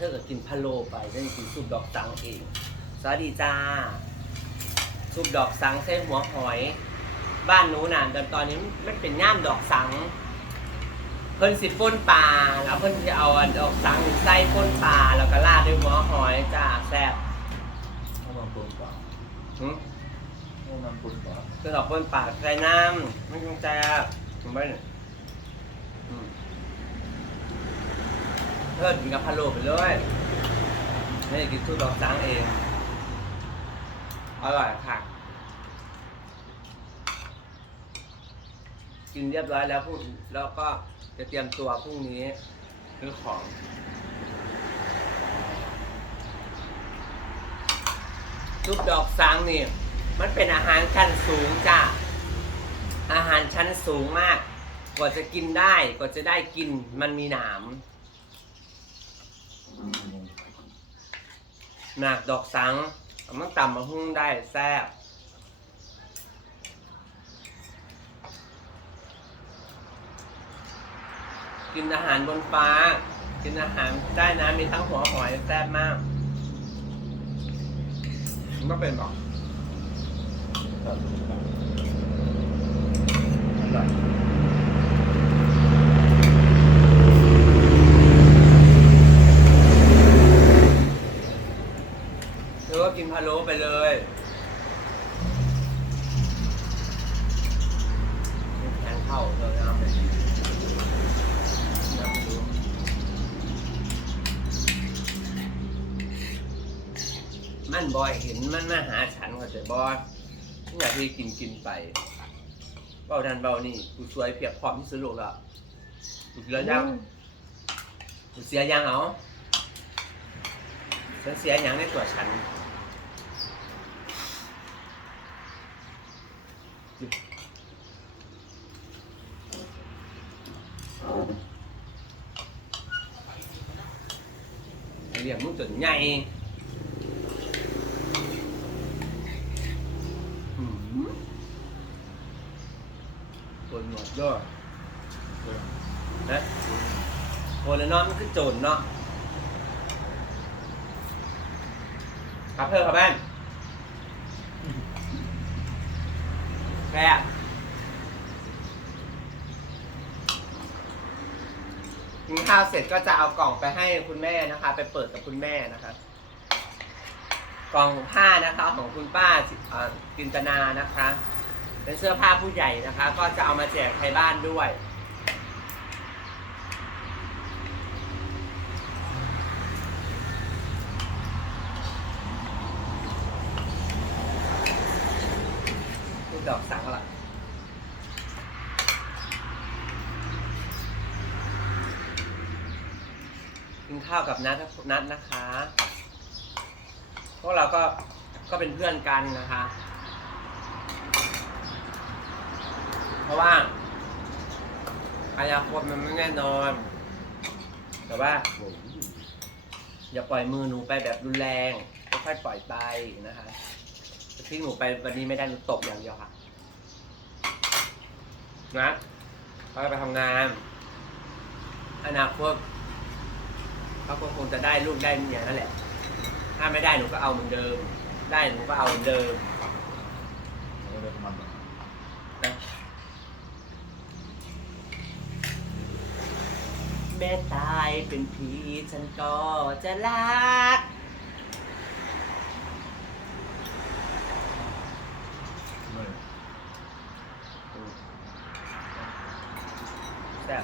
ธอก็กินพะโล้ไปฉันกินซุปดอกสังเอง สวัสดีจ้า ซุปดอกสังใส่หัวหอย บ้านหนูน่ะแต่ตอนนี้มันเป็นย่ามดอกสัง เพิ่นสิป้นปลาแล้วเพิ่นจะเอาอันดอกสังใส่ป้นปลาแล้วก็ราดด้วยหัวหอยจ้าแซ่บเอามาปรุงก่อนหึเอามาปรุงก่อนคือดอกป้นปลาใส่น้ำไม่ต้องแซ่บถูกไหมเนี่ยอืม เพิ่นกินกับพะโล้ไปเลยไม่ได้กินซุปดอกสังเอง อร่อยค่ะ กินเรียบร้อยแล้วพรุ่งแล้วก็จะเตรียมตัวพรุ่งนี้ซื้อของซุปดอกสังนี่มันเป็นอาหารชั้นสูงจ้ะ อาหารชั้นสูงมาก กว่าจะกินได้ กว่าจะได้กินมันมีหนาม หนักดอกสังมันต่ำมาหุ้งได้แซ่บกินอาหารบนฟ้า กินอาหารใต้น้ำมีทั้งหัวหอยแซ่บมากมันก็เป็นหร่อยเธอก็กินพะโล้ไปเลยแทง เข้าเธอเอาไปน้ำดูมันบอยเห็นมันมาหาฉันก็จะบอยอยากให้กินกินไปเบาดันเบานี่กูสวยเพียบพร้อมที่สุดโลกแล้วกูเสียยังกูเสียยังเหรอฉันเสียยังในตัวฉัน เรียกมึงจนใหญ่อืมตัวหนวดด้วยนะโอ้แล้วเนาะมันคือโจรเนาะครับเพื่อนครับแม่แก กินข้าวเสร็จก็จะเอากล่องไปให้คุณแม่นะคะ ไปเปิดกับคุณแม่นะคะกล่องผ้านะคะของคุณป้าเอ่อกินตนานะคะ เป็นเสื้อผ้าผู้ใหญ่นะคะ ก็จะเอามาแจกใครบ้านด้วยดอกสังอร่อ กินข้าวกับนัดนัดนะคะ พวกเราก็ก็เป็นเพื่อนกันนะคะ เพราะว่าอนาคตมันไม่แน่นอน แต่ว่าอย่าปล่อยมือหนูไปแบบรุนแรงค่อยปล่อยไปนะคะจะทิ้งหนูไปวันนี้ไม่ได้หนูตบอย่างเดียวค่ะ นะเขาไปทำงาน อนาคต เขาก็คงจะได้ลูกได้เมียนั่นแหละ ถ้าไม่ได้หนูก็เอาเหมือนเดิม ได้หนูก็เอาเหมือนเดิมแบบนะแม่ตายเป็นผีฉันก็จะรัก แต่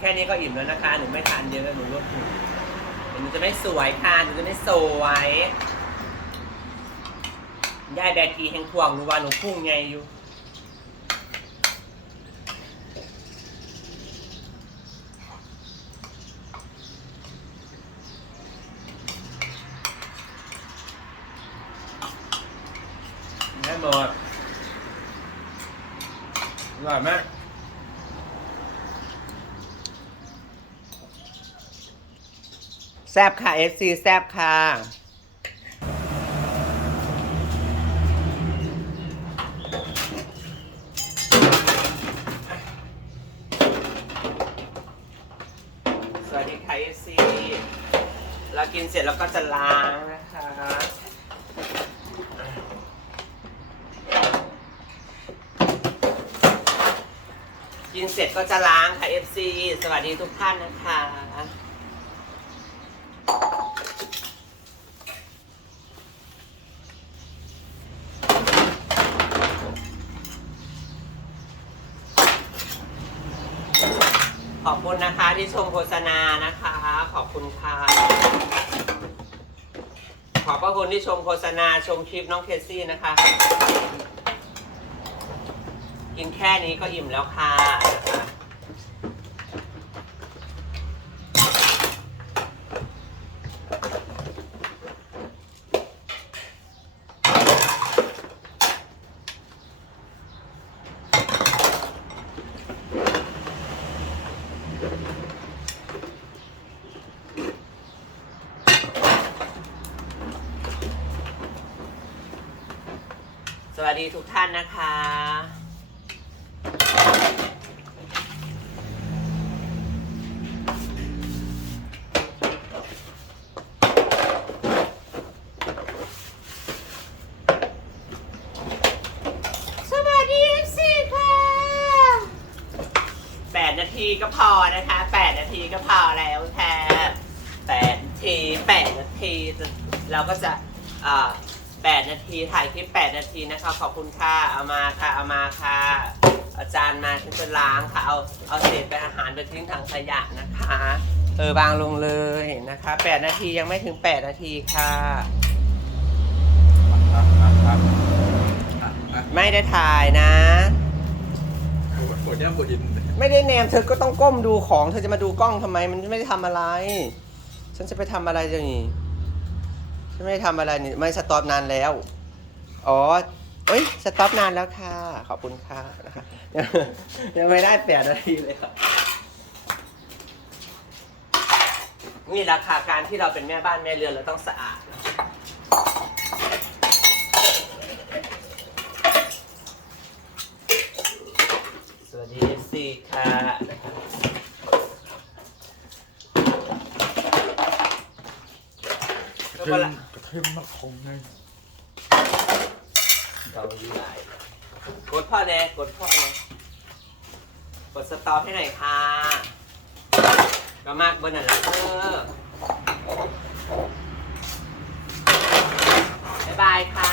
แค่นี้ก็อิ่มแล้วนะคะ หนูไม่ทานเยอะแล้วหนูลดหุ่น หนูจะไม่สวยค่ะหนูจะไม่สวยยายแบกีแห่งทวงหนูว่าหนูพุ่งไงอยู่ได้หมดอร่อยมาก แซบค่ะ FC แซบค่ะสวัสดีค่ะ FC เรากินเสร็จแล้วก็จะล้างนะคะกินเสร็จก็จะล้างค่ะ FC สวัสดีทุกท่านนะคะ ขอบคุณนะคะที่ชมโฆษณานะคะ ขอบคุณค่ะ ขอบพระคุณที่ชมโฆษณาชมคลิปน้องเคซี่นะคะ กินแค่นี้ก็อิ่มแล้วค่ะ วัสดีทุกท่านนะคะ สวัสดีสิค่ะแปดนาทีก็พอนะคะแปดนาทีก็พอแล้วค่ะแปดนาทีแปดนาทีเราก็จะอ่า แปดนาที ถ่ายคลิปแปดนาทีนะคะ ขอบคุณค่ะ เอามาค่ะ เอามาค่ะ อาจารย์มาฉันจะล้างค่ะ เอา เอาเศษไปอาหารไปทิ้งถังขยะนะคะ เออบางลงเลยนะคะแปดนาทียังไม่ถึงแปดนาทีค่ะ ไม่ได้ถ่ายนะ ปวดย่ำปวดยินไม่ได้แนมเธอก็ต้องก้มดูของ เธอจะมาดูกล้องทำไม มันไม่ได้ทำอะไร ฉันจะไปทำอะไรจะนี่ ฉันไม่ได้ทำอะไรนี่ไม่สต็อปนานแล้ว อ๋อ เอ้ย สต็อปนานแล้วค่ะ ขอบคุณค่ะนะคะยังยังไม่ได้แปดนาทีเลยค่ะนี่ราคาการที่เราเป็นแม่บ้านแม่เรือนเราต้องสะอาด สวัสดีเอฟซีค่ะก็กระว่าเทียละ เทียมมะพร้าวไงเราอยู่ไหนกดพ่อแดงกดพ่อแดงกดสต็อปให้หน่อยค่ะก็มากเบอร์นั่นแหละเออบายบายค่ะ